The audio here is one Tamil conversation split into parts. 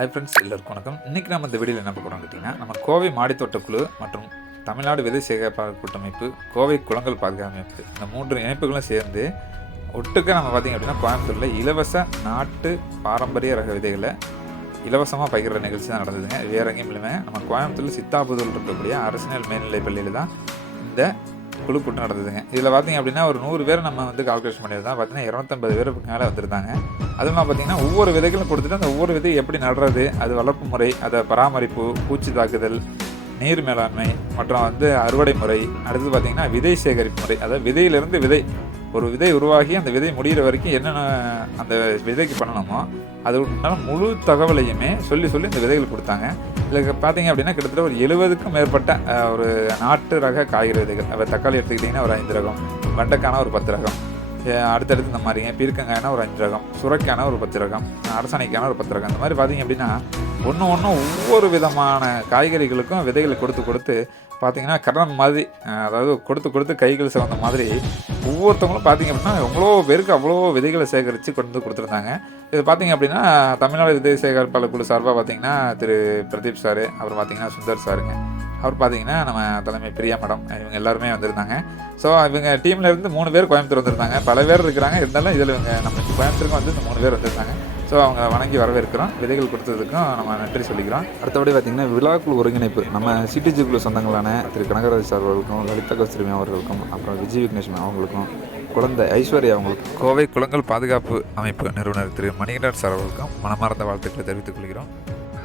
ஹாய் ஃப்ரெண்ட்ஸ், எல்லோருக்கும் வணக்கம். இன்றைக்கி நம்ம இந்த வீடியோவில் என்ன பார்க்குறோம் கேட்டிங்கன்னா, நம்ம கோவை மாடித்தோட்டக்குழு மற்றும் தமிழ்நாடு விதை சேகரிப்பாளர் கூட்டமைப்பு, கோவை குளங்கள் பாதுகாப்பு இந்த 3 இணைப்புகளும் சேர்ந்து ஒட்டுக்க நம்ம பார்த்திங்க அப்படின்னா கோயம்புத்தூரில் இலவச நாட்டு பாரம்பரிய ரக விதைகளை இலவசமாக பகிர்ற நிகழ்ச்சி தான் நடந்ததுங்க. வேறு எங்கேயும் இல்லைங்க, நம்ம கோயம்புத்தூரில் சித்தாபுதூரில் இருக்கக்கூடிய அரசியல் மேல்நிலைப் பள்ளியில் தான் இந்த குழு கூட்டம் நடந்ததுங்க. இதில் பார்த்திங்க அப்படின்னா ஒரு 100 பேர் நம்ம கால்குலேஷன் பண்ணியிருந்தோம். பார்த்திங்கன்னா 250 பேருக்கு மேலே வந்திருந்தாங்க. அதுவும் பார்த்திங்கன்னா ஒவ்வொரு விதைகளும் கொடுத்துட்டு அந்த ஒவ்வொரு விதை எப்படி நடுறது, அது வளர்ப்பு முறை, அதை பராமரிப்பு, பூச்சி தாக்குதல், நீர் மேலாண்மை மற்றும் அறுவடை முறை, அடுத்தது பார்த்திங்கன்னா விதை சேகரிப்பு முறை, அதாவது விதையிலிருந்து விதை ஒரு விதை உருவாகி அந்த விதை முடிகிற வரைக்கும் என்னென்ன அந்த விதைக்கு பண்ணணுமோ அது முழு தகவலையுமே சொல்லி இந்த விதைகள் கொடுத்தாங்க. இதில் பார்த்தீங்க அப்படின்னா கிட்டத்தட்ட ஒரு 70க்கும் மேற்பட்ட ஒரு நாட்டு ரக காய்கறி விதைகள். தக்காளி எடுத்துக்கிட்டிங்கன்னா ஒரு 5 ரகம், வெண்டைக்கான ஒரு 10 ரகம், அடுத்தடுத்து இந்த மாதிரிங்க பீர்க்கங்காய்னா ஒரு 5 ரகம், சுரைக்கான ஒரு 10 ரகம், அரசாணிக்கான ஒரு 10 ரகம். இந்த மாதிரி பார்த்திங்க அப்படின்னா ஒவ்வொரு விதமான காய்கறிகளுக்கும் விதைகளை கொடுத்து பார்த்திங்கன்னா கடன் மாதிரி, அதாவது கொடுத்து கைகள் சிவந்த மாதிரி ஒவ்வொருத்தவங்களும் பார்த்திங்க அப்படின்னா எவ்வளோ பேருக்கு அவ்வளோ விதைகளை சேகரித்து கொண்டு கொடுத்துருந்தாங்க. இது பார்த்திங்க அப்படின்னா தமிழ்நாடு விதை சேகரிப்பாளர் குழு சார்பாக பார்த்திங்கன்னா திரு பிரதீப் சார், அப்புறம் பார்த்திங்கன்னா சுந்தர் சாருங்க, அவர் பார்த்திங்கன்னா நம்ம தலைமை பிரியா மேடம், இவங்க எல்லாருமே வந்திருந்தாங்க. ஸோ இவங்க டீமில் இருந்து 3 பேர் கோயம்புத்தூர் வந்திருந்தாங்க. பல பேர் இருக்கிறாங்க, இருந்தாலும் இதில் இவங்க நம்ம கோயம்புத்தூருக்கு இந்த 3 பேர் வந்திருந்தாங்க. ஸோ அவங்க வணங்கி வரவேற்கிறோம். விதைகள் கொடுத்ததுக்கும் நம்ம நன்றி சொல்லிக்கிறோம். அடுத்தபடி பார்த்திங்கன்னா விழாக்குழு ஒருங்கிணைப்பு நம்ம சிடிஜி குழு சொந்தங்களான திரு கனகராஜ் சார் அவர்களுக்கும், லலிதா கஸ்தூரி அவர்களுக்கும், அப்புறம் விஜய் விக்னேஷ் அவங்களுக்கும், குழந்தை ஐஸ்வர்யா அவங்களுக்கும், கோவை குளங்கள் பாதுகாப்பு அமைப்பு நிறுவனர் திரு மணிகண்டன் சார் அவர்களுக்கும் மனமார்ந்த வாழ்த்துக்களை தெரிவித்துக் கொள்கிறோம்.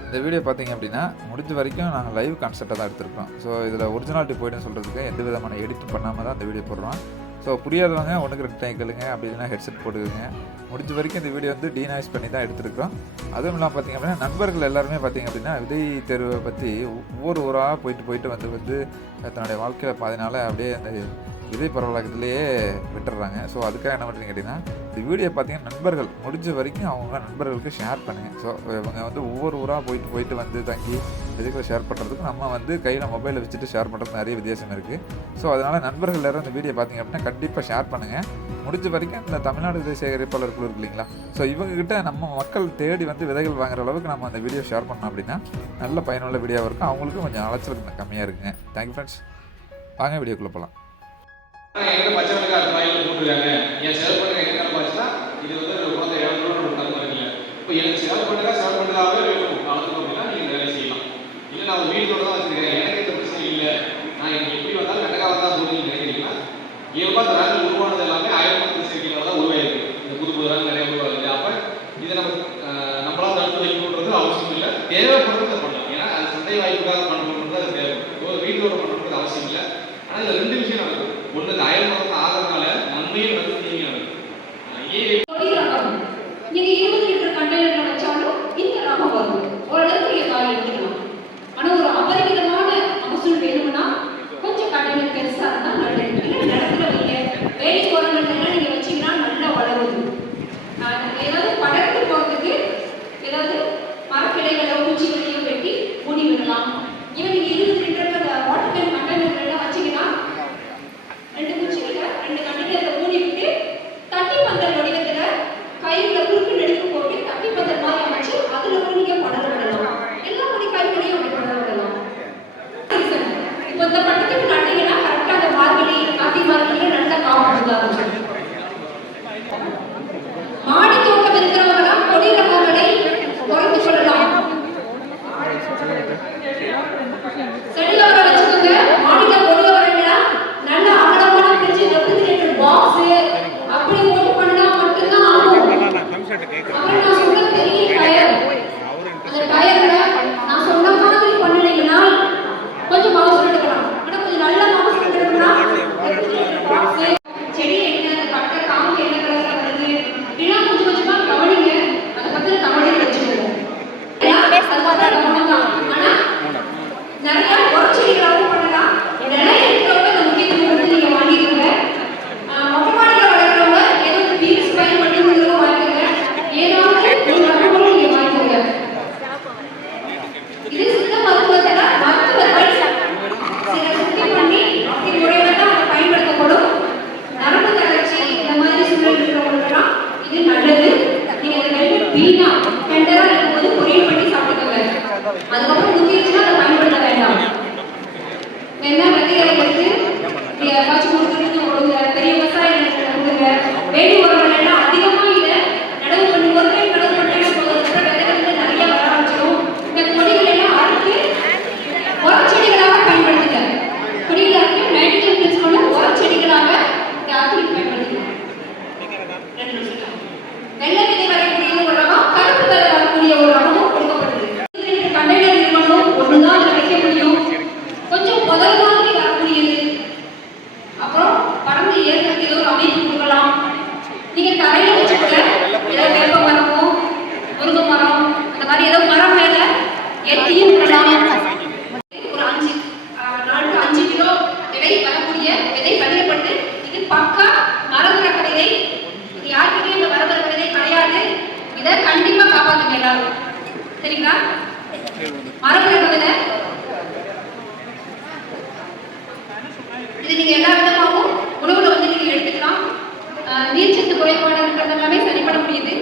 இந்த வீடியோ பார்த்திங்க அப்படின்னா முடிஞ்ச வரைக்கும் நாங்கள் லைவ் கான்செப்டாக தான் எடுத்துருக்கோம். ஸோ இதில் ஒரிஜினாலிட்டி போய்ட்டுன்னு சொல்கிறதுக்கு எந்த விதமான எடிட் பண்ணாமல் தான் இந்த வீடியோ போடுறோம். ஸோ புரியாதவங்க 1க்கு 2 டைம் கேளுங்க, அப்படி இல்லைனா ஹெட்செட் போட்டுக்குங்க. முடிஞ்ச வரைக்கும் இந்த வீடியோ டீநாய்ஸ் பண்ணி தான் எடுத்துருக்கோம். அதுவும் இல்லாமல் பார்த்திங்க அப்படின்னா நண்பர்கள் எல்லாருமே பார்த்திங்க அப்படின்னா விதை தேர்வை பற்றி ஒவ்வொரு ஊராக போயிட்டு தன்னுடைய வாழ்க்கையில் பாதினால அப்படியே அந்த விதை பரவலாக்கத்திலேயே விட்டுறாங்க. ஸோ அதுக்காக என்ன பண்ணுறீங்க கேட்டிங்கன்னா இந்த வீடியோ பார்த்திங்கன்னா நண்பர்கள் முடிஞ்ச வரைக்கும் அவங்க நண்பர்களுக்கு ஷேர் பண்ணுங்கள். ஸோ இவங்க ஒவ்வொரு ஊராக போயிட்டு தங்கி விதைகளை ஷேர் பண்ணுறதுக்கு நம்ம கையில் மொபைலை வச்சுட்டு ஷேர் பண்ணுறதுக்கு நிறைய வித்தியாசம் இருக்குது. ஸோ அதனால் நண்பர்கள் எல்லாரும் இந்த வீடியோ பார்த்திங்க அப்படின்னா கண்டிப்பாக ஷேர் பண்ணுங்கள். முடிஞ்ச வரைக்கும் இந்த தமிழ்நாடு விதை சேகரிப்பாளர் குழு இருக்கு இல்லைங்களா, ஸோ இவங்ககிட்ட நம்ம மக்கள் தேடி விதைகள் வாங்குற அளவுக்கு நம்ம அந்த வீடியோ ஷேர் பண்ணோம் அப்படின்னா நல்ல பயனுள்ள வீடியோவாக இருக்கும். அவங்களுக்கும் கொஞ்சம் அலைச்சல் கம்மியாக இருக்குங்க. Thank you friends. வாங்க வீடியோக்குள்ளே போகலாம். எங்க பச்சைமணிக்கு அது வாயில போட்டுருக்காங்க. என் செலவு பண்ணுங்க எங்க பாச்சுன்னா இது ஒரு குழந்தை 7 ரூபா ஒரு தகுந்த இருக்குல்ல. இப்போ எனக்கு செலவு பண்ணுறதாவே வேணும் வளர்க்கணும் அப்படின்னா நீங்கள் வேலை செய்யலாம். இல்லை நான் வீட்டோட தான் வச்சுருக்கேன், எனக்கு இந்த பிரச்சனை இல்லை, நான் எனக்கு எப்படி வந்தாலும் கட்டக்காக தான் போட்டு நினைக்கிறீங்கன்னா இயல்பாக இந்த ரேங்கில் உருவானது எல்லாமே 1000 சேர்க்கையில் தான் உருவாயிருக்கு. இந்த புது ரேங்க் நிறைய உருவாகுது. அப்போ இதை நம்மளால் தடுத்து வைக்கணுன்றது அவசியம் இல்லை, தேவைப்படுறது பண்ணலாம். ஏன்னா அது சந்தை வாய்ப்புக்காக பண்ணணுன்றது அது தேவை. வீட்டோட பண்ணணுன்றது அவசியம் இல்லை. ஆனால் இதில் 2 விஷயம் நடக்கும். ஒன்று அயல்மரம் ஆகிறதுனால நன்மையும் தீமையும் நீங்க 20 லிட்டர் கண்டெய்னர்ல வச்சாலும் இந்த ரகம் வரும். ஓரளவுக்கு நீங்க காய் எடுத்துக்கலாம். ஆனா ஒரு அபரிமிதமான மகசூல் வேணும்னா கொஞ்சம் கண்டெய்னர் பெருசா இருந்தா நல்லது. நிலத்துல வைங்க, வேலி கோலங்கள்ல நீங்க வச்சீங்கன்னா நல்லா வளருது. ஏதாவது படர்ந்து போகிறதுக்கு ஏதாவது மரக்கிளைகளோ பூச்சிகளையோ வெட்டி மூடி விடலாம். இவன் 20 லிட்டருக்கு வாட்டர் கேன் கண்டெய்னர்ல வச்சீங்கன்னா 2 குச்சிகளை 2 கண்டெய்னர்ல மூடி விட்டு தட்டி பந்தல் வடிவத்துல கையில குறுக்கு நெடுக்கு போட்டு தட்டி பந்தல் மாதிரி அமைச்சு அதுல கூட நீங்க படர விடலாம். எல்லா முடி கைகளையும் அப்படி படர விடலாம். இப்போ இந்த பட்டத்துக்கு நட்டீங்கன்னா கரெக்டா அந்த மார்கழி காத்தி மார்கழியில நல்லா காப்பாடுதாங்க. மாடி தோட்டம் இருக்கிறவங்களாம் கொடி ரகங்களை குறைத்து கொள்ளலாம். செடியோர வச்சுக்கோங்க. மாடியில கொடி வரீங்களா நல்ல அகலமான பிரிச்சு 20 லிட்டர் பாக்ஸ் அப்படி போட்டு பண்ணா மட்டும்தான் ஆகும். அப்புறம் நான் சொன்ன பெரிய டயர், அந்த டயர்ல நான் சொன்ன மாதிரி பண்ணீங்கன்னா கொஞ்சம் மகசூல் எடுக்கலாம். ஆனா கொஞ்சம் நல்ல மகசூல் எடுக்கணும்னா செடி என்ன அந்த கட்டை காம்பு என்ன கலர்ல வருது இதெல்லாம் கொஞ்சம் கொஞ்சமா கவனிங்க. அதை பத்தி கவனிக்க வச்சுக்கோங்க. ஆனா நிறைய உரச்செடிகளாகவும் பண்ணலாம். நிறைய இருக்கிறவங்க அந்த முக்கியத்துவம் நீங்க வாங்கிக்கோங்க. மொட்டை மாடியில் வளர்க்குறவங்க ஏதோ பீஸ் பயன்படுத்தி வாங்கிக்கோங்க. ஏதாவது ஒரு ரகங்களும் நீங்க வாங்கிக்கோங்க. இது சித்த மருத்துவத்தில் மருத்துவர்கள் சில சுத்தி பண்ணி அப்படி முறையில தான் அதை பயன்படுத்தப்படும். நரம்பு தளர்ச்சி இந்த மாதிரி சூழல் இருக்கிறவங்களுக்கெல்லாம் இது நல்லது. நீங்க இதை வீணா டெண்டரா இருக்கும்போது பொரியல் பண்ணி சாப்பிட்டு ஏற்றியும் விடலாம். ஒரு 5 நாளுக்கு 5 கிலோ எடை வரக்கூடிய விதை பகிரப்பட்டு இது பக்கா மரபுற விதை. இது யாருக்குமே இந்த மரபுற விதை கிடையாது. இதை கண்டிப்பா காப்பாத்துங்க எல்லாரும். சரிங்களா? மரபுற விதை இது நீங்க எல்லா விதமாகவும் உணவுல வந்து நீங்க எடுத்துக்கலாம். நீர்ச்சத்து குறைபாடு இருக்கிறது எல்லாமே சரி பண்ண முடியுது.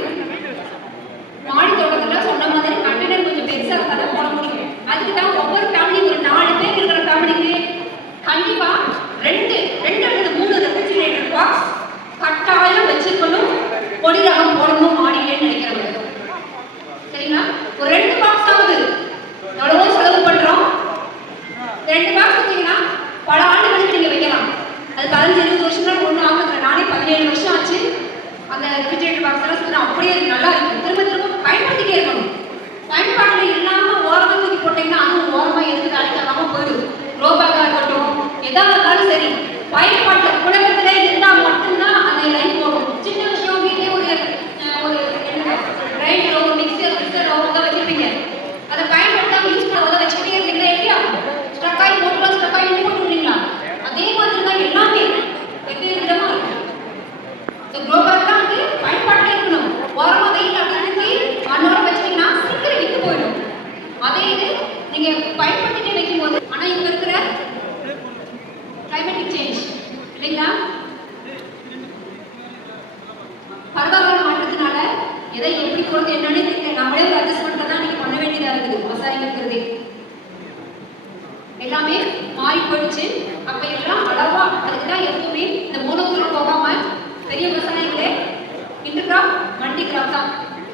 மாடி தோட்டத்துல சொன்ன மாதிரி கண்டெய்னர் கொஞ்சம் பெருசா இருந்தாலும் போட முடியும். அதுக்கு தான் ஒவ்வொரு ஃபேமிலி ஒரு 4 பேர் இருக்கிற ஃபேமிலிக்கு கண்டிப்பா 2 அல்லது 3 ரெஃப்ரிஜிரேட்டர் பாக்ஸ் கட்டாயம் வச்சிருக்கணும். பொடி ரகம் போடணும் மாடியிலேன்னு நினைக்கிறவங்க. சரிங்களா? ஒரு 2 பாக்ஸ் ஆகுது. எவ்வளவோ செலவு பண்றோம். 2 பாக்ஸ் வச்சீங்கன்னா பல ஆண்டுகளுக்கு நீங்க வைக்கலாம். அது 15-20 வருஷம் ஒன்றும் ஆகுது. நானே 17 வருஷம் ஆச்சு. அந்த ரெஃப்ரிஜரேட்டர் பாக்ஸ் எல்லாம் சொன்னா அப்படியே நல்லா இருக்கும். திரும்ப திரும்ப பயன்படுத்திட்டே இருக்கணும். பயன்பாட்டில் இல்லாம ஓரமாக தூக்கி போட்டீங்கன்னா அதுவும் ஓரமா எதுக்கு அழைக்காம போயிடும். ரோபாக்கா இருக்கட்டும், எதா இருந்தாலும் சரி, பயன்பாட்டில் புழக்கத்திலே இருந்தால் மட்டும்தான் அந்த லைஃப் போகும். சின்ன விஷயம் வீட்டிலே ஒரு கிரைண்டரோ ஒரு மிக்சரோ தான் வச்சிருப்பீங்க. அதை பயன்படுத்தாம யூஸ் பண்ண வச்சுக்கிட்டே இருந்தீங்களா? எப்படியா ஸ்டக்காய் போட்டுலாம் ஸ்டக்காய் போட்டுருக்கீங்களா? அதே மாதிரி தான் எல்லாமே வெவ்வேறு விதமா இருக்கும். குளோபல் தான் வந்து பயன்பாட்டில் இருக்கணும். ஓரமாக வெயில் அப்படி மண்ணோட வச்சிட்டீங்கன்னா சீக்கிரம் விட்டு போயிடும். அதே இது நீங்க பயன்படுத்திட்டே வைக்கும்போது ஆனா இப்ப இருக்கிற கிளைமேட்டிக் சேஞ்ச் இல்லைங்களா, பருவகால மாற்றத்தினால எதை எப்படி போறது என்னன்னு தெரியல. நம்மளே ஒரு அட்ஜஸ்ட்மெண்ட் தான் நீங்க பண்ண வேண்டியதா இருக்குது. விவசாயம் இருக்கிறது எல்லாமே மாறி போயிடுச்சு. அப்ப எல்லாம் அளவா அதுக்கு தான் எப்பவுமே இந்த மோனோக்ரோப் போகாம பெரிய விவசாயிகளே இன்டர் கிராப் மல்டி கிராப் தான்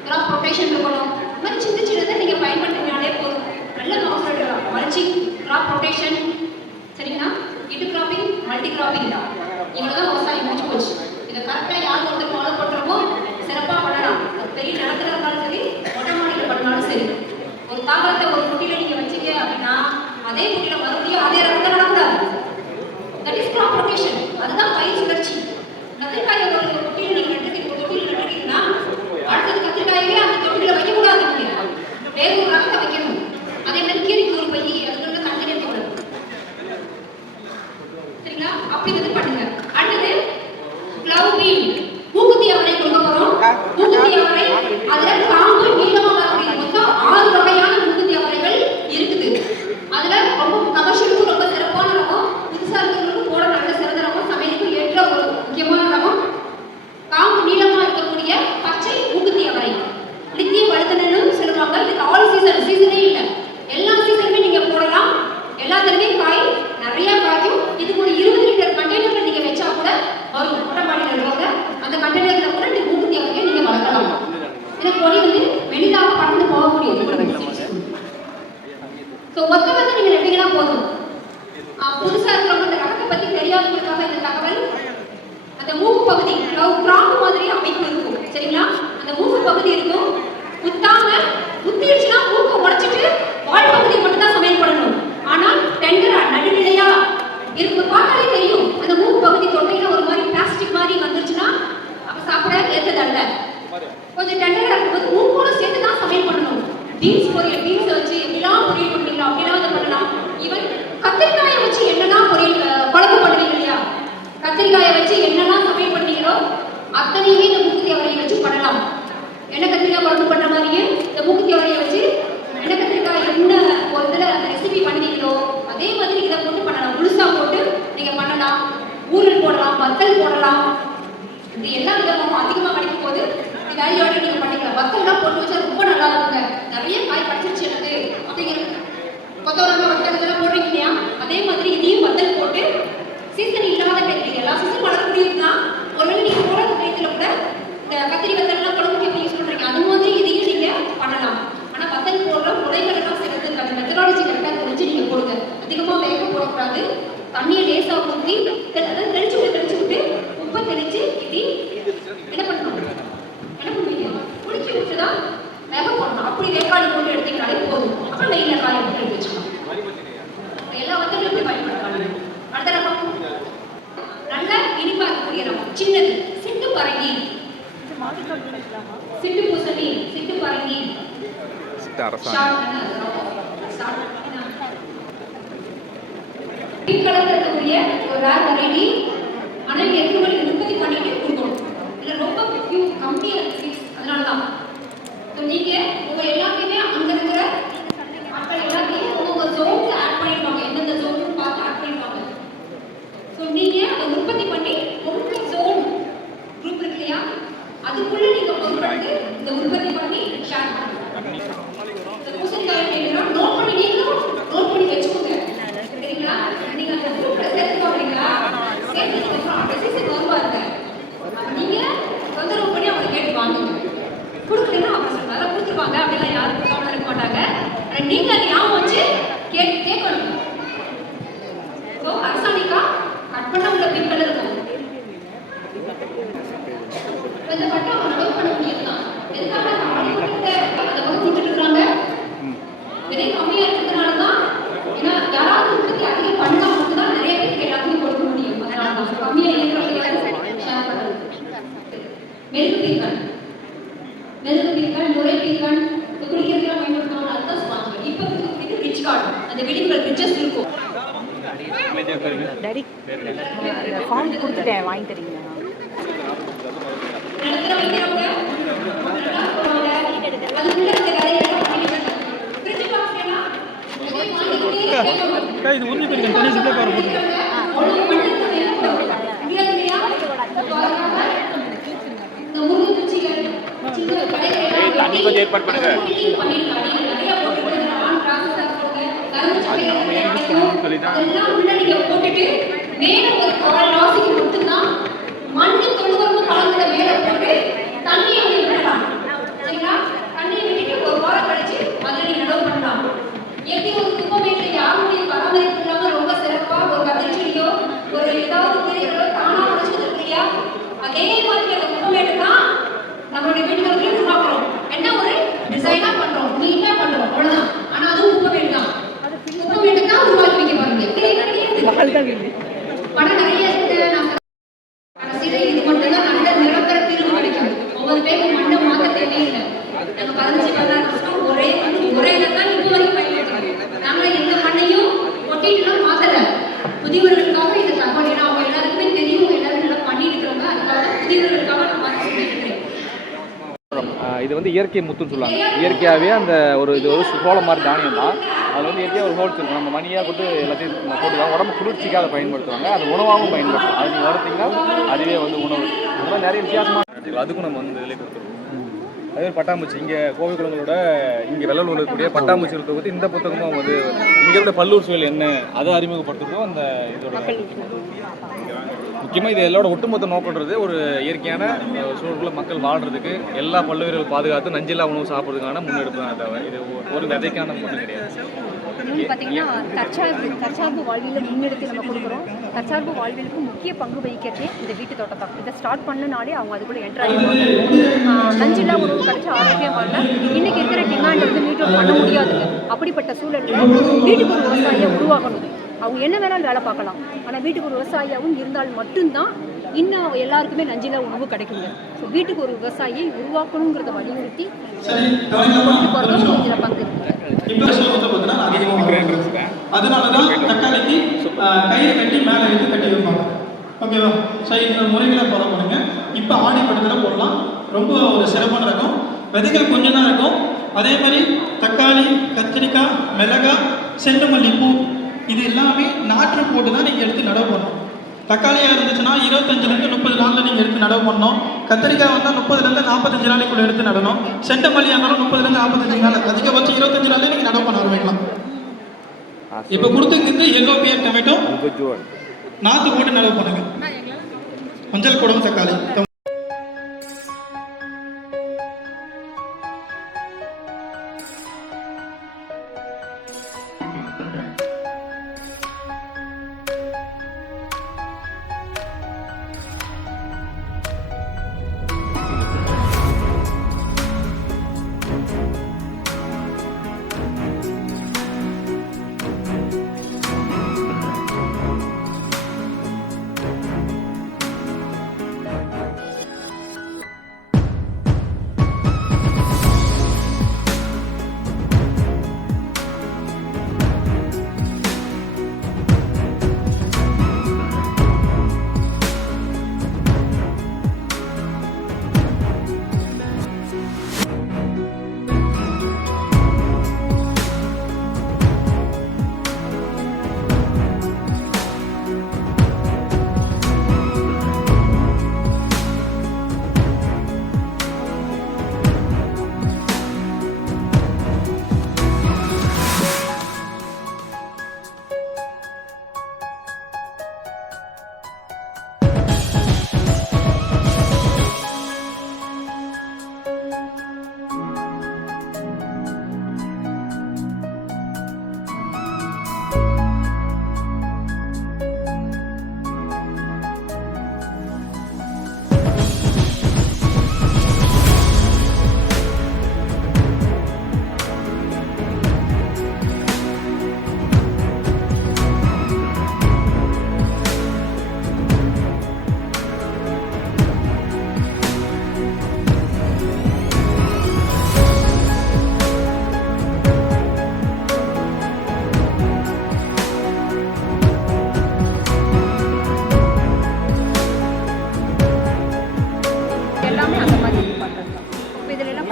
கிராப் ரொட்டேஷன் இருக்கணும். இந்த மாதிரி சின்ன சின்னதை நீங்க பயன்படுத்தினாலே போதும். நல்ல மகசூல் எடுக்கலாம். மல்ச்சிங், கிராப் ரொட்டேஷன், சரிங்களா? இன்டர் கிராப்பிங், மல்டி கிராப்பிங் தான். இவ்வளவுதான் விவசாயம் முடிச்சு போச்சு. இதை கரெக்டா யார் ஒருத்தர் ஃபாலோ பண்றோமோ சிறப்பா பண்ணலாம். பெரிய நிலத்துல இருந்தாலும் சரி, மொட்டை மாடியில பண்ணாலும் சரி. ஒரு தாவரத்தை ஒரு குட்டியில நீங்க வச்சீங்க அப்படின்னா அதே குட்டியில மறுபடியும் அதே ரகத்தை நடக்கூடாது. That is crop rotation. அதுதான் பயிர் சுழற்சி. கத்திரிக்காயை ஒரு தொட்டியில் நீங்க நட்டுட்டீங்கன்னா அடுத்தது கத்திரிக்காயவே அந்த தொட்டியில வைக்கக்கூடாது. வேறு ஒரு ரகத்தை வைக்கணும். அதே மாதிரி கீரைக்கு ஒரு பை அதுக்குள்ள தண்ணி எடுக்கக்கூடாது. சரிங்களா? அப்படி இது பண்ணுங்க. அடுத்தது கிளவ் பீன், மூக்குத்தி அவரை கொடுக்க போறோம். மூக்குத்தி அவரை அதுல காம்பு நீளமா வரக்கூடிய மொத்தம் 6 வகையான மூக்குத்தி அவரைகள் இருக்குது. அதுல ரொம்ப கமர்ஷியலுக்கும் ரொம்ப சிறப்பான ரகம், புதுசா இருக்கிறவங்களுக்கும் போட நல்ல சிறந்த ரகம், சமையலுக்கு ஏற்ற ஒரு முக்கியமான ரகம். காம்பு நீளமா இருக்கக்கூடிய பச்சை மூக்குத்தி அவரை நித்திய வளர்த்தணும்னு சொல்லுவாங்க. இதுக்கு ஆல் சீசனே இல்லை. எல்லா சீசனுமே நீங்க போடலாம். எல்லாத்துலயுமே காய் நிறைய காய்க்கும். இதுக்கு ஒரு 20 லிட்டர் கண்டெய்னர்ல நீங்க வச்சா கூட வரும். மொட்டை மாடியில் இருக்கிறவங்க அந்த கண்டெய்னர்ல கூட நீங்க மூக்குத்தி அவரையை நீங்க வளர்க்கலாம். ஏன்னா கொடி வந்து வெளிதாக பறந்து போகக்கூடியது. ஸோ ஒத்த வந்து நீங்க நட்டீங்கன்னா போதும். புதுசா இருக்கிறவங்க இந்த ரகத்தை பத்தி தெரியாதவங்களுக்காக இந்த தகவல். அந்த மூக்கு பகுதி கிராம்பு மாதிரி அமைப்பு இருக்கும். சரிங்களா? அந்த மூக்கு பகுதி இருக்கும். குத்தாம குத்திடுச்சுன்னா மூக்கை உடைச்சிட்டு வால் பகுதியை மட்டும் தான் சமையல் பண்ணணும். ஆனால் டெண்டரா நடுநிலையா இருக்கும். பார்த்தாலே தெரியும் அந்த மூக்கு பகுதி தொண்டையில ஒரு மாதிரி பிளாஸ்டிக் மாதிரி வந்துருச்சுன்னா அப்ப சாப்பிட ஏற்றதல்ல. கொஞ்சம் டெண்டரா இருக்கும்போது மூக்கோட சேர்த்து தான் சமையல் பண்ணணும். பீன்ஸ் பொரியல், பீன்ஸை வச்சு எப்படிலாம் பொரியல் பண்ணுவீங்களா அப்படிலாம் அதை பண்ணலாம். ஈவன் கத்திரிக்காயை வச்சு என்னெல்லாம் பொரியல் குழம்பு பண்ணுவீங்க இல்லையா, கத்திரிக்காயை வச்சு என்னெல்லாம் சமையல் பண்ணீங்களோ அத்தனையுமே இந்த மூக்குத்தி அவரையை வச்சு பண்ணலாம். எண்ணெய் கத்திரிக்காய் குழம்பு பண்ண மாதிரியே இந்த மூக்குத்தி அவரையை வச்சு எண்ணெய் கத்திரிக்காய் என்ன ஒரு இதில் அந்த ரெசிபி பண்ணுவீங்களோ அதே மாதிரி இதை போட்டு பண்ணலாம். முழுசா போட்டு நீங்க பண்ணலாம். ஊரல் போடலாம், வத்தல் போடலாம். இது எல்லா விதமும் அதிகமாக கிடைக்கும் போது வேலையோட நீங்க பண்ணிக்கலாம். வத்தல்லாம் போட்டு வச்சா ரொம்ப நல்லா இருக்குங்க. நிறைய காய் பறிச்சிருச்சு எனக்கு அப்படிங்கிற கொத்தவரங்காய் வத்தல் போடுறீங்க இல்லையா, அதே மாதிரி இதையும் வத்தல் போட்டு சீசன் இல்லாத கிடைக்குது. எல்லா சீசன் வளரக்கூடியதுன்னா ஒருவேளை நீங்க போடாத டைத்துல கூட இந்த கத்திரி வத்தல்லாம் குழம்புக்கு எப்படி யூஸ் பண்றீங்க அது மாதிரி இதையும் நீங்க பண்ணலாம். ஆனா வத்தல் போடுற முறைகளெல்லாம் சேர்த்து அந்த மெத்தடாலஜி கரெக்டாக தெரிஞ்சு நீங்க போடுங்க. அதிகமா வேக போடக்கூடாது. தண்ணியை லேசா ஊற்றி தெளிச்சு விட்டு உப்பை தெளிச்சு இப்படி என்ன பண்ணணும், என்ன பண்ணுவீங்க, குடிச்சு விட்டுதான் வேக போடணும். அப்படி வேக்காடு போட்டு எடுத்தீங்கனாலே போதும். அப்புறம் வெயில காய விட்டு எடுத்து வச்சுக்கணும். எல்லா வத்தலும் பயன்படுத்தலாம். அடுத்த ரகம் நல்ல இனிப்பா இருக்கக்கூடிய ரகம் சின்னது சிட்டு பரங்கி, சிட்டு பூசணி, சிட்டு பரங்கி, பிங்க் கலர்ல இருக்கக்கூடிய ஒரு ரேர் வெரைட்டி. ஆனா நீங்க எத்தனை மணிக்கு உற்பத்தி பண்ணிட்டு கொடுக்கணும். இல்ல ரொம்ப கம்மியா சீட்ஸ், அதனால தான். ஸோ நீங்க உங்க எல்லாத்தையுமே அங்க இருக்கிற ஆட்கள் எல்லாத்தையும் உங்க ஜோன்ஸ் ஆட் பண்ணிருப்பாங்க. எந்தெந்த ஜோன் பார்த்து ஆட் பண்ணிருப்பாங்க. ஸோ நீங்க அதை உற்பத்தி பண்ணி உங்க ஜோன் குரூப் இருக்கு இல்லையா, அதுக்குள்ள நீங்க பொருட்களுக்கு இந்த உற்பத்தி பண்ணி ஷேர் பண்ணுங்க. இந்த பூசணிக்காய் கேட்கிறோம், நோட் பண்ணி நீங்களும் நோட் பண்ணி வச்சுக்கோங்க. சரிங்களா? நீங்க அந்த குரூப்ல சேர்த்து போறீங்களா, சேர்த்ததுக்கு அப்புறம் டிசிஷன் வருவாங்க. நீங்க தொந்தரவு பண்ணி அவங்க கேட்டு வாங்குங்க. கொடுக்கலன்னா அவங்க சொல்றாங்க கொடுத்துருவாங்க, அப்படிலாம் யாரும் கொடுக்காம இருக்க மாட்டாங்க. ஆனா நீங்க அதை ஞாபகம் வச்சு கேட்கணும். ஸோ அரசாணிக்கா கட் பண்ண உள்ள பின்கள் இருக்கும். இந்த பட்டம் அவங்க நோட் பண்ண முடியுதுதான். எதுக்காக அதை கொடுத்துட்டு இருக்காங்க, விலை கம்மியா இருக்கிறதுனால தான். ஏன்னா யாராவது உற்பத்தி அதிகம் பண்ணா மட்டும்தான் நிறைய பேருக்கு எல்லாத்தையும் கொடுக்க முடியும். அதனால தான் கம்மியா இருக்கிறவங்க ஷேர் பண்ணுறது. மெழுகுத்தீர்கள், நுரைத்தீர்கள் குடிக்கிறதுலாம் பயன்படுத்துவாங்க. அதுதான் ஸ்பான்சர். இப்போ இது ரிச் கார்டு, அந்த வெடிப்புகள் ரிச்சஸ் இருக்கும். ஃபார்ம் கொடுத்துட்டேன், வாங்கி தரீங்களா? நடத்துற வைக்கிறவங்க அதுக்குள்ள இந்த கதையெல்லாம் பண்ணிட்டு ஃப்ரிட்ஜ் பாக்ஸ் எல்லாம் இது உறுதி பண்ணிக்க தனி சிப்ளே கவர் போட்டு இந்த முருங்கை குச்சிகள் சின்ன கடைகள் தண்ணி கொஞ்சம் ஏற்பாடு பண்ணுங்க. நிறைய போட்டு நான் ப்ராசஸ் பண்ணுங்க. கரும்பு சக்கரை எல்லாம் உள்ள நீங்க போட்டுட்டு மேல ஒரு கால் ராசிக்கு மட்டும்தான் மண்ணு தொழுவரமும் கலந்துட மேல போட்டு தண்ணியை விடலாம். சரிங்களா? தண்ணியை விட்டுட்டு ஒரு வாரம் கழிச்சு அதில் நீங்க நடவு பண்ணலாம். எப்படி ஒரு குப்பமேட்டை யாருடைய பராமரிப்பு இல்லாம ரொம்ப சிறப்பா ஒரு கதிர் செடியோ ஒரு ஏதாவது கீரைகளோ தானா வளர்ச்சி இல்லையா, அதே மாதிரி அந்த குப்பமேட்டை தான் நம்மளுடைய வீடுகளுக்கு உருவாக்குறோம். என்ன ஒரு டிசைனா பண்றோம், நீட்டா பண்றோம், அவ்வளவுதான். ஆனா அதுவும் குப்பமேட்டு தான். குப்பமேட்டு தான் உருவாக்கி வைக்க பாருங்க. படம் நிறைய இருக்கு. நான் கடைசியில இது மட்டும் தான் நல்ல நிரந்தர தீர்வு கிடைக்கும். ஒவ்வொரு பேரும் மண்ணை மாற்ற தேவையில்லை. நாங்கள் 15-16 வருஷம் ஒரே இதை தான் இப்போ வரைக்கும் பயன்படுத்துறோம். நாங்கள் எந்த மண்ணையும் ஒட்டிட்டுலாம் மாற்றல. புதியவர்களுக்காக இந்த தகவல், ஏன்னா அவங்க எல்லாருக்குமே தெரியும், எல்லாரும் நல்லா பண்ணிட்டு இருக்கிறவங்க. அதுக்காக புதியவர்களுக்காக நான் மாற்றி சொல்லிட்டு இருக்கேன். இது வந்து இயற்கை முத்துன்னு சொல்லுவாங்க. இயற்கையாகவே அந்த ஒரு இது ஒரு சோளம் மாதிரி தானியம் தான். அதில் வந்து இயற்கையாக ஒரு ஹோல்ஸ் இருக்கும். நம்ம மணியாக போட்டு எல்லாத்தையும் போட்டுவாங்க. உடம்பு குளிர்ச்சிக்காக அதை பயன்படுத்துவாங்க. அது உணவாகவும் பயன்படுத்தும். அது நீங்கள் வறுத்தீங்கன்னா அதுவே வந்து உணவு. அந்த மாதிரி நிறைய வித்தியாசமான அதுக்கும் நம்ம வந்து இதில் கொடுத்துருவோம். அதே மாதிரி பட்டாம்பூச்சி, இங்கே கோவை குளங்களோட இங்கே வெள்ளலூர் இருக்கக்கூடிய பட்டாம்பூச்சிகளுக்கு பற்றி இந்த புத்தகமும் வந்து இங்கே விட பல்லூர் சூழல் என்ன அதை அறிமுகப்படுத்துறதும் அந்த இதோட முக்கியமாக இது எல்லாரோட ஒட்டுமொத்த நோக்கன்றது ஒரு இயற்கையான சூழலுக்குள்ள மக்கள் வாழ்றதுக்கு எல்லா பல்லுயிர்கள் பாதுகாத்து நஞ்சில்லா உணவு சாப்பிட்றதுக்கான முன்னெடுப்பு தான். தவிர இது ஒரு விதைக்கான மட்டும் கிடையாது. பார்த்தீங்கன்னா தற்சார்பு வாழ்வியல் முன்னெடுத்து நம்ம கொடுக்குறோம். தற்சார்பு வாழ்வியலுக்கு முக்கிய பங்கு வகிக்கிறதே இந்த வீட்டு தோட்டம் தான். இதை ஸ்டார்ட் பண்ணனாலே அவங்க அதுக்குள்ளே என்ட்ரு ஆகிடுவாங்க. நஞ்சில்லா உணவு கிடைச்சா ஆரோக்கியமான இன்னைக்கு இருக்கிற டிமாண்ட் வந்து மீட் அவுட் பண்ண முடியாதுங்க. அப்படிப்பட்ட சூழலில் வீட்டுக்கு ஒரு விவசாயியை உருவாக்கணும். அவங்க என்ன வேணாலும் வேலை பார்க்கலாம், ஆனால் வீட்டுக்கு ஒரு விவசாயியாகவும் இருந்தால் மட்டும்தான் இன்னும் எல்லாருக்குமே நஞ்சில்லா உணவு கிடைக்குங்க. ஸோ வீட்டுக்கு ஒரு விவசாயியை உருவாக்கணுங்கிறத வலியுறுத்தி இதில் பங்கு அதனாலதான் தக்காளிக்கு கயிறு கட்டி மேலே எடுத்து கட்டி வைப்பாங்க. ஓகேவா? ஸோ இந்த முறைகளை ஃபாலோ பண்ணுங்க. இப்போ ஆடி படத்தில் போடலாம். ரொம்ப ஒரு சிறப்பான இருக்கும். விதைகள் கொஞ்சம் தான் இருக்கும். அதே மாதிரி தக்காளி, கத்திரிக்காய், மிளகாய், செண்டுமல்லி பூ இது எல்லாமே நாற்று போட்டு தான் நீங்கள் எடுத்து நடவு பண்ணணும். தக்காளியாக இருந்துச்சுன்னா 25 to 30 நாளில் நீங்கள் எடுத்து நடவு பண்ணணும். கத்திரிக்காய் வந்தால் 30 to 45 நாளைக்குள்ள எடுத்து நடணும். செண்டுமல்லியாக இருந்தாலும் 30 to 45 நாள், அதிகபட்சம் 25 நாளில் நீங்கள் நடவு பண்ண ஆரம்பிக்கலாம். இப்போ கொடுத்துங்கிறது எல்லோ பியர் டொமேட்டோ நாற்று போட்டு நடவு பண்ணுங்க. மஞ்சள் குடம் தக்காளி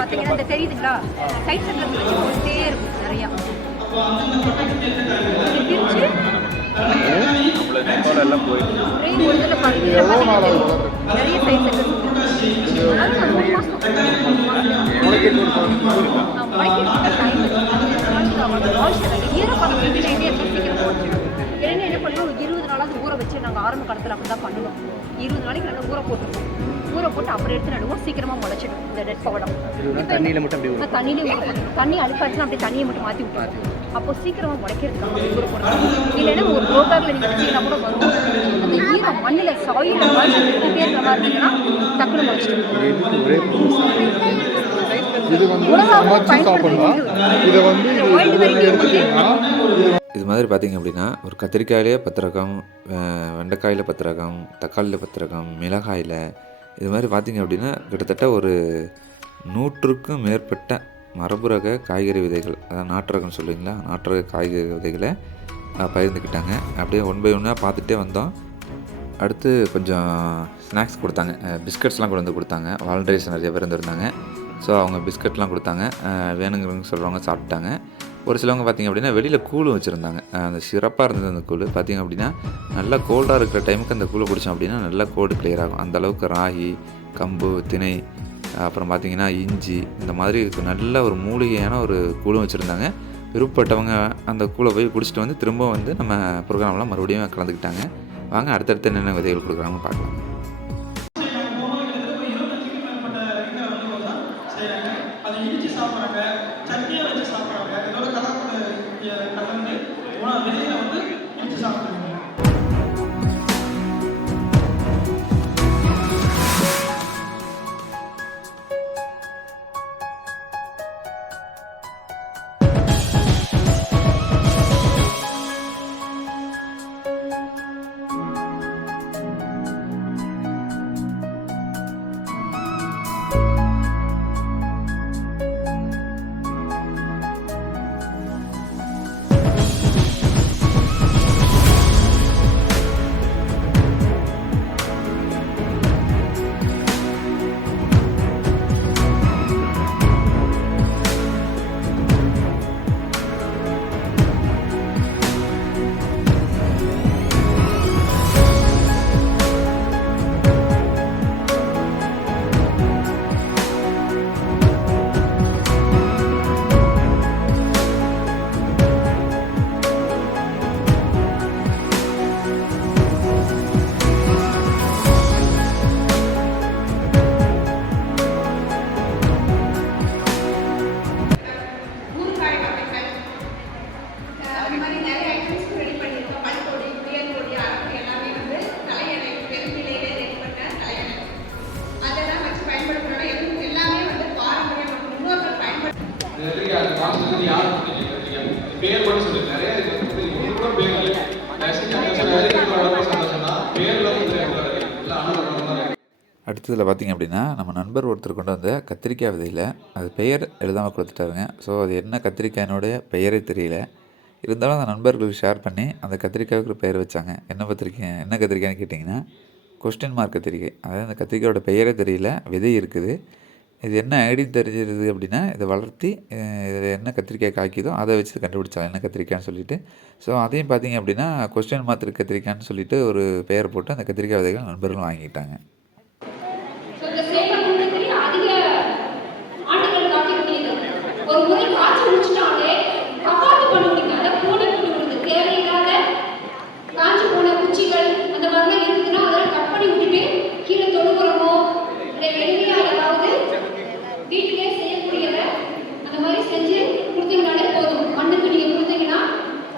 பார்த்தீங்கன்னா இந்த தெரியுதுங்களா சைட் சென்டர்ஸ் வச்சு போயிட்டே இருக்கும் நிறையா எல்லாம் போயிட்டு ட்ரெயின் ஒரு இதில் பார்த்தீங்கன்னா நிறைய சைட் சென்டர்ஸ் அது 3 என்ன பண்ணுவோம் 20 நாளாவது ஊற வச்சு நாங்கள் ஆரம்ப காலத்தில் அப்படி தான் பண்ணுவோம் 20 நாளைக்கு நல்லா ஊற போட்டுருவோம் ஊற போட்டு அப்புறம் எடுத்து நடுவோம் சீக்கிரமாக முளைச்சிடும் இந்த டெட் பவடம் தண்ணியில் மட்டும் அப்படி தண்ணியிலே ஊற போட்டுருவோம் தண்ணி அழுக்காச்சுன்னா அப்படியே தண்ணியை மட்டும் மாற்றி விட்டுருவோம் அப்போ சீக்கிரமாக முளைக்கிறதுக்காக ஊற போடுறோம் இல்லைன்னா ஒரு ரோட்டாரில் நீங்கள் வச்சீங்கன்னா கூட வரும் அந்த ஈரம் மண்ணில் சாயில் மாதிரி இருக்கிற மாதிரி இருந்தீங்கன்னா டக்குனு முளைச்சிடும் இது வந்து சமைச்சு சாப்பிடலாம். இதை வந்து எடுத்துக்கிட்டீங்கன்னா இது மாதிரி பார்த்திங்க அப்படின்னா ஒரு கத்திரிக்காயிலே 10 ரகம், வெண்டைக்காயில் 10 ரகம், தக்காளியில் 10 ரகம், மிளகாயில் இது மாதிரி பார்த்திங்க அப்படின்னா கிட்டத்தட்ட ஒரு 100க்கும் மேற்பட்ட மரபு ரக காய்கறி விதைகள், அதாவது நாட்டு ரகம்னு சொல்லுவீங்களா, நாட்டு ரக காய்கறி விதைகளை பகிர்ந்துக்கிட்டாங்க. அப்படியே ஒன் பை ஒன்னாக பார்த்துட்டே வந்தோம். அடுத்து கொஞ்சம் ஸ்நாக்ஸ் கொடுத்தாங்க, பிஸ்கட்ஸ்லாம் கொண்டு வந்து கொடுத்தாங்க. வாலண்டியர்ஸ் நிறைய பேர் இருந்திருந்தாங்க. ஸோ அவங்க பிஸ்கட்லாம் கொடுத்தாங்க. வேணுங்கிறவங்க சொல்கிறவங்க சாப்பிட்டாங்க. ஒரு சிலவங்க பார்த்திங்க அப்படின்னா வெளியில் கூழும் வச்சுருந்தாங்க. அந்த சிறப்பாக இருந்தது அந்த கூழ். பார்த்திங்க அப்படின்னா நல்லா கோல்டாக இருக்கிற டைமுக்கு அந்த கூழை குடித்தோம் அப்படின்னா நல்லா கோல்டு கிளியர் ஆகும். அந்தளவுக்கு ராகி, கம்பு, திணை, அப்புறம் பார்த்திங்கன்னா இஞ்சி, இந்த மாதிரி நல்ல ஒரு மூலிகையான ஒரு கூழும் வச்சுருந்தாங்க. விருப்பப்பட்டவங்க அந்த கூழை போய் குடிச்சிட்டு வந்து திரும்ப வந்து நம்ம ப்ரோக்ராம்லாம் மறுபடியும் கலந்துக்கிட்டாங்க. வாங்க அடுத்தடுத்து என்னென்ன விதைகள் கொடுக்குறாங்க பார்க்கலாம். அதை இடித்து சாப்பிட்றாங்க, சட்னியை வச்சு சாப்பிட்றாங்க. இதோட கலந்து விதையை வந்து இடித்து சாப்பிட்றாங்க. பேர் மட்டும் சொல்லுங்க. நிறைய இது கூட பேர் இல்லை. அடுத்ததில் பார்த்திங்க அப்படின்னா நம்ம நண்பர் ஒருத்தர் கொண்டு வந்த கத்திரிக்காய் விதையில் அது பெயர் எழுதாமல் கொடுத்துட்டாருங்க. ஸோ அது என்ன கத்திரிக்காயினுடைய பெயரே தெரியல. இருந்தாலும் அந்த நண்பர்களுக்கு ஷேர் பண்ணி அந்த கத்திரிக்காய்க்கு ஒரு பெயர் வச்சாங்க. என்ன கத்திரிக்காய்னு கேட்டிங்கன்னா கொஸ்டின் மார்க் கத்திரிக்காய். அதாவது அந்த கத்திரிக்காயோட பெயரே தெரியல, விதை இருக்குது. இது என்ன ஐடி தெரிஞ்சிருது அப்படின்னா இதை வளர்த்தி இதில் என்ன கத்திரிக்காய் காய்க்குதோ அதை வச்சு கண்டுபிடிச்சாங்க என்ன கத்திரிக்காய்னு சொல்லிட்டு. ஸோ அதையும் பார்த்திங்க அப்படின்னா கொஸ்டின் மார்க் கத்திரிக்காய்னு சொல்லிட்டு ஒரு பெயர் போட்டு அந்த கத்திரிக்காய் விதைகள் நண்பர்களும் வாங்கிட்டாங்க. ஒரு முறை காய்ச்சி முடிச்சுட்டாலே கபாட்டு பண்ண முடியாது. பூனை பண்ணி தேவையில்லாத காய்ச்சி போன குச்சிகள் அந்த மாதிரிலாம் இருக்குதுன்னா அதெல்லாம் கட் பண்ணி விட்டுட்டு கீழே தொழுகுறமோ இல்லை வெளியே ஏதாவது வீட்டிலே செய்யக்கூடியதை அந்த மாதிரி செஞ்சு கொடுத்தீங்கனாலே போதும். மண்ணுக்கு நீங்கள் கொடுத்தீங்கன்னா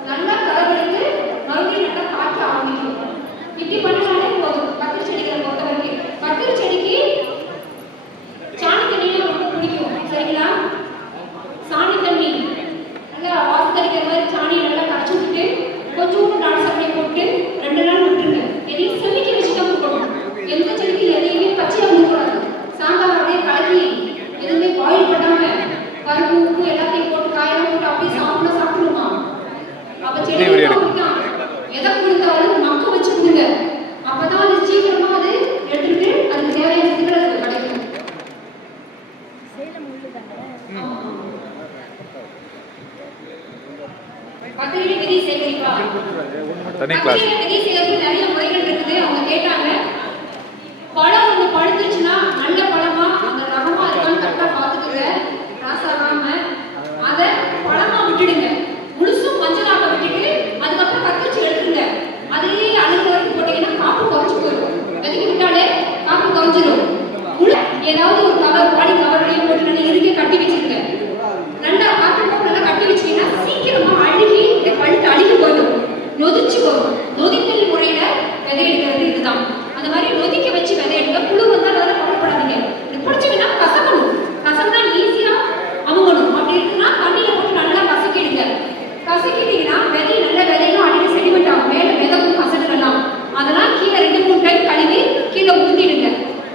நல்லா கலவெடுத்து மறுபடியும் நல்லா காய்ச்ச ஆரம்பிக்கும். இப்படி பண்ணினாலே போதும். கத்திரி செடிகளை பொறுத்த வரைக்கும் கத்திரி செடிக்கு சாணி தண்ணியும் ரொம்ப பிடிக்கும். சரிங்களா? சாணி தண்ணி தனி கிளாஸ். விதை செய்யறதுக்கு நிறைய முறைகள் இருக்குது. அவங்க கேட்டாங்க, பழம் ஒன்று பழுத்துச்சுன்னா நல்ல பழமா அந்த ரகமா இருக்கான்னு கரெக்டாக பார்த்துக்கோங்க. ராசாகாம அதை பழமா விட்டுடுங்க. முழுசும் மஞ்சளாக விட்டுட்டு அதுக்கப்புறம் கத்திரிச்சு எடுத்துருங்க. அதையே அழுகு வரைக்கும் போட்டீங்கன்னா காப்பு குறைஞ்சி போயிடும். விதைக்கு விட்டாலே காப்பு குறைஞ்சிடும். ஏதாவது ஒரு கவர் பாடி கவர்லையும் போட்டு நல்லா இறுக்கி கட்டி வச்சிருங்க. நல்லா காற்று நல்லா கட்டி வச்சீங்கன்னா சீக்கிரமா அழுகி இந்த பழுத்து அழுகி போயிடும், நொதிச்சு போகும். நொதித்தல் முறையில விதை எடுக்கிறது இதுதான். அந்த மாதிரி நொதிக்க வச்சு விதை எடுங்க. புழு வந்தால் அதெல்லாம் கவலைப்படாதீங்க. இது பிடிச்சிங்கன்னா கசக்கணும். கசந்தா ஈஸியா அமுகணும். அப்படி இருக்குன்னா தண்ணியில போட்டு நல்லா கசக்கிடுங்க. கசக்கிட்டீங்கன்னா விதை நல்ல விதையும் அடிக்க செடிமெண்ட் ஆகும். மேல விதவும் கசக்கலாம். அதெல்லாம் கீழே 2-3 டைம் கழுவி கீழே ஊத்திடுங்க.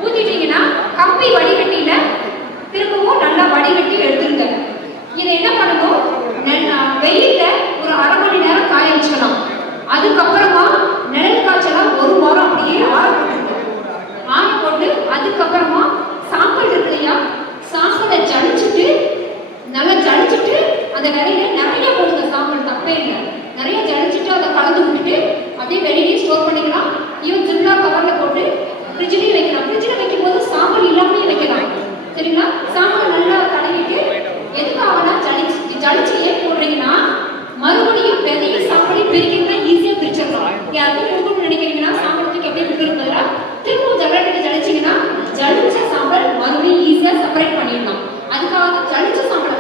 ஊத்திட்டீங்கன்னா கம்பி வடிகட்டியில திரும்பவும் நல்லா வடிகட்டி எடுத்துருங்க. இதை என்ன பண்ணணும், வெயில்ல ஒரு 1/2 மணி நேரம் காய வச்சுக்கலாம். அதுக்கப்புறமா நிழல் காய்ச்சலாம் 1 வாரம் அப்படியே ஆற போட்டு அதுக்கப்புறமா சாம்பல் இருக்கு இல்லையா, சாம்பலை ஜலிச்சுட்டு நல்லா ஜலிச்சுட்டு அந்த விலையில நிறைய போடுங்க. சாம்பல் தப்பே இல்லை. நிறைய ஜலிச்சுட்டு அதை கலந்து விட்டுட்டு அப்படியே வெளியே ஸ்டோர் பண்ணிக்கலாம். இவன் ஜில்லா கவர்ல போட்டு ஃப்ரிட்ஜ்லேயும் வைக்கலாம். ஃப்ரிட்ஜில் வைக்கும் போது சாம்பல் இல்லாமலே வைக்கலாம். சரிங்களா? சாம்பல் நல்லா கழுவிட்டு எதுக்காகனா ஜலிச்சு ஏன் போடுறீங்கன்னா மறுபடியும் விதையும் சாம்பலையும் பிரிக்கிறதுனா ஈஸியாக பிரிச்சிடலாம். யாருக்கும் கொடுக்கணும்னு நினைக்கிறீங்கன்னா சாம்பலுக்கு எப்படி கொடுக்குறதுல திரும்ப ஜல்லடி ஜலிச்சிங்கன்னா ஜலிச்ச சாம்பல் மறுபடியும் ஈஸியாக செப்பரேட் பண்ணிடலாம். அதுக்காக ஜலிச்ச சாம்பலை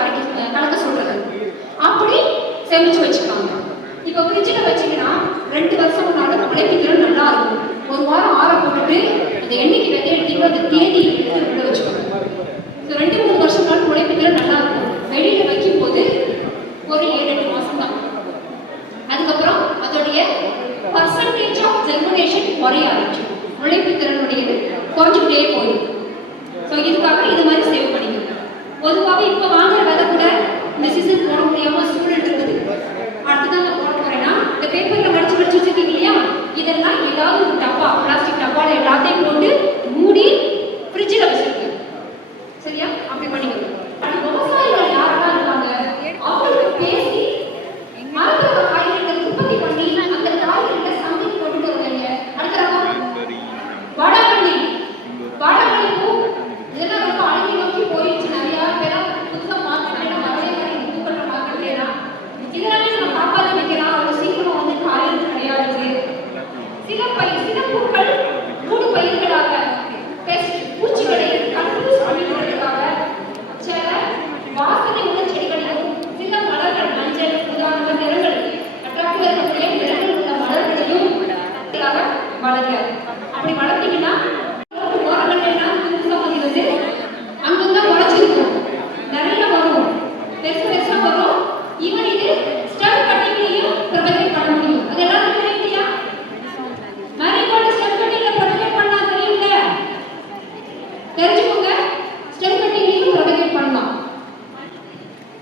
கலக்க சொல்றது. அப்படி சேமிச்சு வச்சுக்கலாங்க. இப்போ ஃப்ரிட்ஜில் வச்சிங்கன்னா 2 வருஷம் முன்னாடி உழைப்பிக்கிறோம் நல்லா இருக்கும். 1 வாரம் ஆற போட்டுட்டு அந்த எண்ணெய்க்கு விதை எடுத்தீங்கன்னா அந்த தேதி உள்ள வச்சுக்கோங்க. 2-3 வருஷம் நாள் உழைப்பிக்கிறோம் நல்லா இருக்கும். வெளியில் வைக்கும் போது ஒரு 7-8 மாதம் தான். அதுக்கப்புறம் அதோடைய பர்சன்டேஜ் ஆஃப் ஜெர்மினேஷன் குறைய ஆரம்பிச்சிடும். உழைப்பு திறனுடையது குறைஞ்சிக்கிட்டே போயிடும். ஸோ இதுக்காக இது மாதிரி சேவ் பண்ணிக்கணும். பொதுவாகவே இப்போ வாங்குற விதை கூட இந்த சீசன் போட முடியாமல் சூழல் இருக்குது. அடுத்ததான் நான் போட போறேன்னா இந்த பேப்பரில் மடிச்சு வச்சிருக்கீங்க இல்லையா, இதெல்லாம் ஏதாவது ஒரு டப்பா, பிளாஸ்டிக் டப்பாவில் எல்லாத்தையும் போட்டு மூடி ஃப்ரிட்ஜில் வச்சிருக்கேன். சரியா? அப்படி பண்ணிக்கணும். விவசாயிகள் யாரெல்லாம் இருக்காங்க அவங்களுக்கு பேசி மரத்தோட காய்கறிகளை உற்பத்தி பண்ணி அந்த காய்கறிகளை சந்தைக்கு கொண்டு வருவாங்க. அடுத்த வடகண்ணி பூ இதெல்லாம் ரொம்ப அழகி நோக்கி போயிடுச்சு. நிறைய பேரும் புதுசாக மார்க்கெட்ல வரவே பூக்கள் பார்க்கலையா, இதெல்லாமே நம்ம காப்பாற்ற வைக்கலாம். அவ்வளோ சீக்கிரம் வந்து காய்கறி கிடையாது. சில பூக்கள் மூடு பயிர்களாக பூச்சிகளை கன்ஃபியூஸ் பண்ணிக்கிறதுக்காக சில வாசனை உள்ள செடிகளையும் சில மலர்கள் மஞ்சள் உதாரண நிறங்கள் அட்ராக்டிவ் இருக்கக்கூடிய நிறங்கள் உள்ள மலர்களையும் வளர்க்க. அப்படி வளர்த்தீங்கன்னா ஓரங்கள் எல்லாம் புதுசாக வந்து அங்கங்க உழைச்சிருக்கும். நிறைய வரும், பெருசு பெருசா வரும். ஈவன் இது ஸ்டெம் கட்டிங்லையும் ப்ரொபகேட் பண்ண முடியும். அதெல்லாம் தெரியும் இல்லையா? மேரிகோல்டு ஸ்டெம் கட்டிங்ல ப்ரொபகேட் பண்ணா தெரியுங்க. தெரிஞ்சுக்கோங்க. ஸ்டெம் கட்டிங்லையும் ப்ரொபகேட் பண்ணலாம்.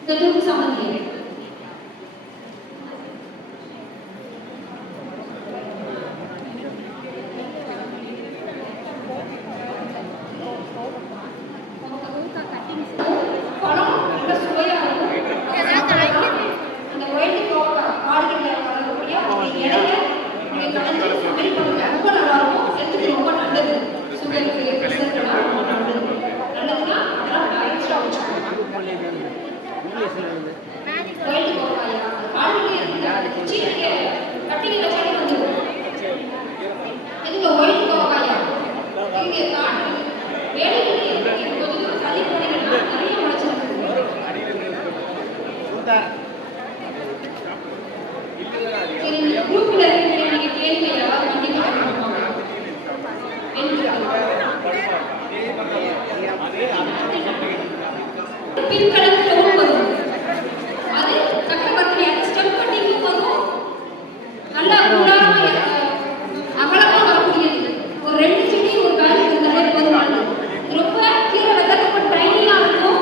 இந்த தூக்கு சம்பந்தி பழம் நல்ல சுவையா இருக்கும். அந்த ஒயிட் காடுகளில் வளரக்கூடிய இலைய கலந்து சமையல் பண்ணுங்க. ரொம்ப நல்லா இருக்கும். ஹெல்த்துக்கு ரொம்ப நல்லது. சுகருக்கு பிரஷருக்குலாம் ரொம்ப நல்லது. நல்லதுன்னா அதெல்லாம் எக்ஸ்ட்ரா வச்சுக்கோங்க. ஒயிட் கோவக்காயா காடுகளில் சீனிக்கு கட்டிங்க வச்சாலே வந்துடும். இதுங்க ஒயிட் கோவக்காயா இங்கே காடு வேலைகளில் கொஞ்சம் தள்ளி போனீங்கன்னா நிறைய உழைச்சிருக்கு. சரி, குரூப்ல இருக்கிற நீங்க கேள்வி யாராவது கண்டிப்பா பின்கலர் டோன் வரும். அது சக்கரவர்த்தி அது ஸ்டெம் கட்டிங்கும் வரும். நல்லா குடாரமா அகலமா வரக்கூடியது. ஒரு 2 செடி ஒரு காய் இருந்தாலே போதுமானது. ரொம்ப கீரை விதை ரொம்ப டைனியா இருக்கும்.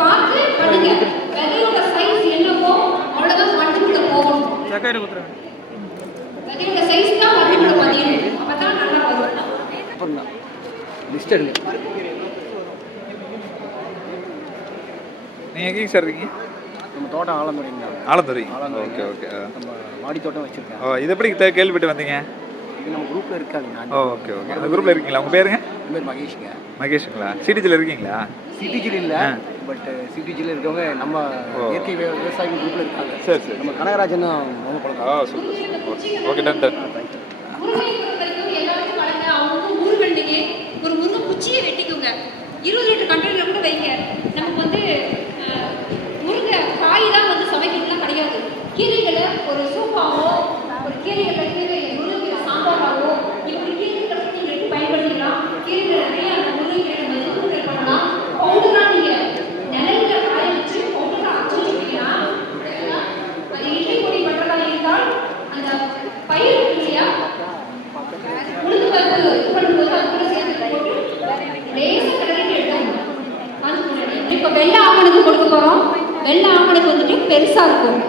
பார்த்து பண்ணுங்க. விதையோட சைஸ் என்னவோ அவ்வளவுதான் மண்ணுக்குள்ள போகணும். விதையோட சைஸ் தான் மண்ணுக்குள்ள பதியணும். அப்பதான் நல்லா வரும். லிஸ்ட் எடுங்க. நீங்கள் எங்கேங்க சார் இருக்கீங்க? நம்ம தோட்டம் ஆலந்துறைங்க. ஆலந்துறை. ஆலந்துறை. Okay okay. நம்ம மாடி தோட்டம் வச்சுருக்கேன். ஓ, இது எப்படி கேள்விப்பட்டு வந்தீங்க? இது நம்ம குரூப்பில் இருக்காதுங்க. ஓ, ஓகே ஓகே. அந்த குரூப்பில் இருக்கீங்களா? உங்கள் பேருங்க? என் பேர் மகேஷுங்க. மகேஷுங்களா? சிடிஜியில் இருக்கீங்களா? சிடிஜியில் இல்லை, பட் சிடிஜியில் இருக்கவங்க நம்ம இயற்கை விவசாயிகள் குரூப்பில் இருக்காங்க. சரி சரி. நம்ம கனகராஜன் அவங்க பழக்கம். Oh, super super. Okay, done done. முருங்கை பொறுத்தவரைக்கும் எல்லாருக்கும் வளங்க. அவங்க ஊர்கள்லேயே ஒரு முருங்கை குச்சியை வெட்டிக்குங்க. 20 லிட்டர் கண்டெய்னர் கூட வைங்க. நமக்கு வந்து முருங்கை காய் தான் வந்து சமைக்கிறதுலாம் கிடையாது. கீரைகளை ஒரு சூப்பாவோ, ஒரு கீரை முருங்கை சாம்பாராவோ, இப்படி கீரைகளை நீங்கள் எப்படி பயன்படுத்திக்கலாம். கீரைகளை நிறைய அந்த முருங்கைகளை மதிப்புகள் பண்ணலாம். பவுடராக நீங்கள் நிலையில காய வச்சு பவுடராக அரைச்சி வச்சுக்கிட்டீங்கன்னா அது இட்லி பொடி பண்ணுறதா இருந்தால் அந்த பயிர் இருக்கு இல்லையா, உளுந்து பருப்பு இது பண்ணும்போது அது கூட சேர்த்து போட்டு லேசாக கிளறிட்டு எடுத்தாங்க. இப்போ வெள்ளை ஆமணுக்கு கொடுக்க போகிறோம். வெள்ளை ஆமணுக்கு வந்துட்டு பெருசாக இருக்கும்.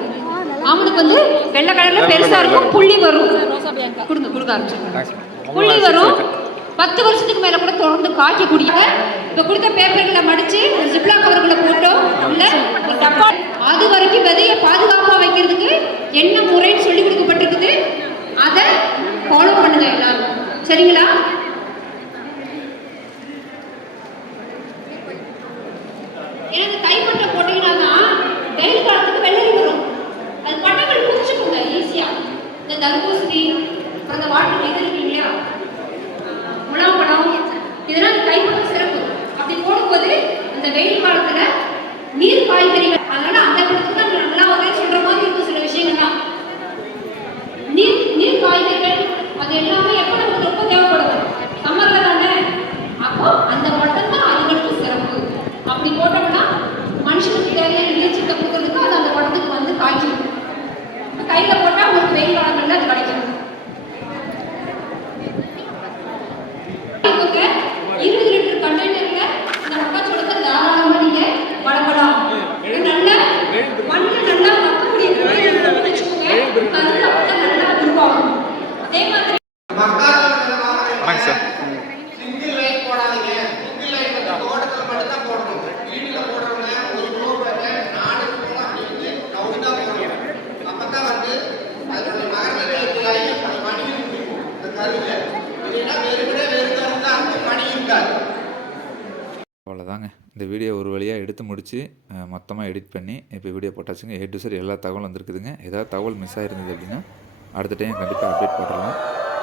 ஆமணுக்கு வந்து வெள்ளை கலரில் பெருசாக இருக்கும், புள்ளி வரும். கொடுக்க ஆரம்பிச்சிருக்கோம். புள்ளி வரும். 10 வருஷத்துக்கு மேலே கூட தொடர்ந்து காய்க்கக்கூடிய இப்போ கொடுத்த பேப்பர்களை மடித்து ஜிப்லா கவர்களை போட்டோம் இல்லை ஒரு டப்பா. அது வரைக்கும் விதையை பாதுகாப்பாக வைக்கிறதுக்கு என்ன முறைன்னு சொல்லி கொடுக்கப்பட்டிருக்குது. அதை ஃபாலோ பண்ணுங்க எல்லாரும், சரிங்களா? ஏன்னா கைப்பட்ட போட்டீங்கன்னா தான் வெயில் காலத்துக்கு வெள்ளரி வரும். அது பட்டங்கள் பிடிச்சிக்கோங்க ஈஸியாக. இந்த தர்பூசணி, அப்புறம் இந்த வாட்டர் இது இருக்கு இல்லையா, முலாம்பழம், இதெல்லாம் கைப்பட்ட சிறப்பு. அப்படி போடும்போது அந்த வெயில் காலத்தில் நீர் காய்கறிகள், அதனால அந்த படத்துக்கு தான் நல்லா வந்து சொல்கிற மாதிரி இருக்கும் சில விஷயங்கள்லாம். நீர் காய்கறிகள் அது எல்லாமே எப்போ நமக்கு ரொம்ப தேவைப்படும், சம்மரில் தானே. அப்போ அந்த பட்டம் தான் அதுகளுக்கு சிறப்பு. அப்படி போட்டோம்னா மனுஷனுக்கு தேவையான நீர்ச்சத்தை கொடுக்கறதுக்கு அது அந்த படத்துக்கு வந்து காய்க்கும். கையில் போட்டால் உங்களுக்கு வெயில் காலங்களில் அது கிடைக்கும். 20 லிட்டர் கண்டெய்னரில் இந்த மக்காச்சோளத்தை தாராளமாக நீங்கள் வளர்க்கலாம். நல்ல மண்ணில் நல்லா மக்கக்கூடிய வச்சுக்கோங்க. கருத்து அப்போ நல்லா உருவாகும். அதே மாதிரி வணக்கம் சார். சிங்கிள் லைட் போடாதீங்க. சிங்கிள் லைட் வந்து தோட்டத்தில் மட்டும் தான் போடணும். வீட்டில் போடுறவங்க ஒரு ரோவை 4 போடலாம் அப்படின்னு கவுண்டா போடணும். அப்பதான் வந்து அதனுடைய மகரந்த பணி இருக்கும் இந்த கருவில். இல்லைன்னா வெறுமனே வெறும் தான் அந்த பணி இருக்காது. அவ்வளோதாங்க. இந்த வீடியோ ஒரு வழியாக எடுத்து முடித்து மொத்தமாக எடிட் பண்ணி இப்போ வீடியோ போட்டாச்சுங்க. A to Z எல்லா தகவலும் வந்துருக்குதுங்க. ஏதாவது தகவல் மிஸ் ஆகிருந்தது அப்படின்னா அடுத்த டைம் கண்டிப்பாக அப்டேட் போட்டுடலாம்.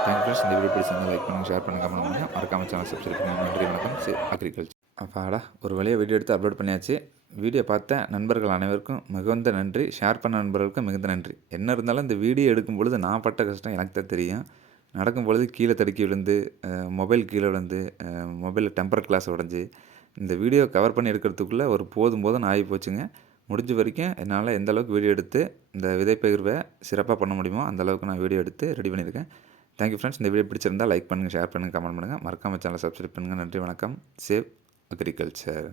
Thank friends. இந்த வீடியோ பிடிச்சிருந்தால் லைக் பண்ணுங்கள், ஷேர் பண்ணுங்கள், கமெண்ட் பண்ணுங்கள், மறக்காம சேனல் சப்ஸ்கிரைப் பண்ணுங்கள். நன்றி, வணக்கம். அக்ரிகல்ச்சர். அப்பாடா, ஒரு வழியாக வீடியோ எடுத்து அப்லோட் பண்ணியாச்சு. வீடியோ பார்த்த நண்பர்கள் அனைவருக்கும் மிகுந்த நன்றி. ஷேர் பண்ண நண்பர்களுக்கும் மிகுந்த நன்றி. என்ன இருந்தாலும் இந்த வீடியோ எடுக்கும் பொழுது நான் பட்ட கஷ்டம் எனக்கு தான் தெரியும். நடக்கும் பொழுது கீழே தடுக்கி விழுந்து, மொபைல் கீழே விழுந்து, மொபைலில் டெம்பர் கிளாஸ் உடஞ்சி, இந்த வீடியோ கவர் பண்ணி எடுக்கிறதுக்குள்ளே ஒரு போதும் ஆகி போச்சுங்க. முடிஞ்ச வரைக்கும் என்னால் எந்த அளவுக்கு வீடியோ எடுத்து இந்த விதைப்பகிர்வை சிறப்பாக பண்ண முடியுமோ அந்த அளவுக்கு நான் வீடியோ எடுத்து ரெடி பண்ணியிருக்கேன். Thank you friends. இந்த வீடியோ பிடிச்சிருந்தால் லைக் பண்ணுங்கள், ஷேர் பண்ணுங்கள், கமெண்ட் பண்ணுங்கள், மறக்காம சேனலை சப்ஸ்கிரைப் பண்ணுங்கள். நன்றி, வணக்கம். Save agriculture.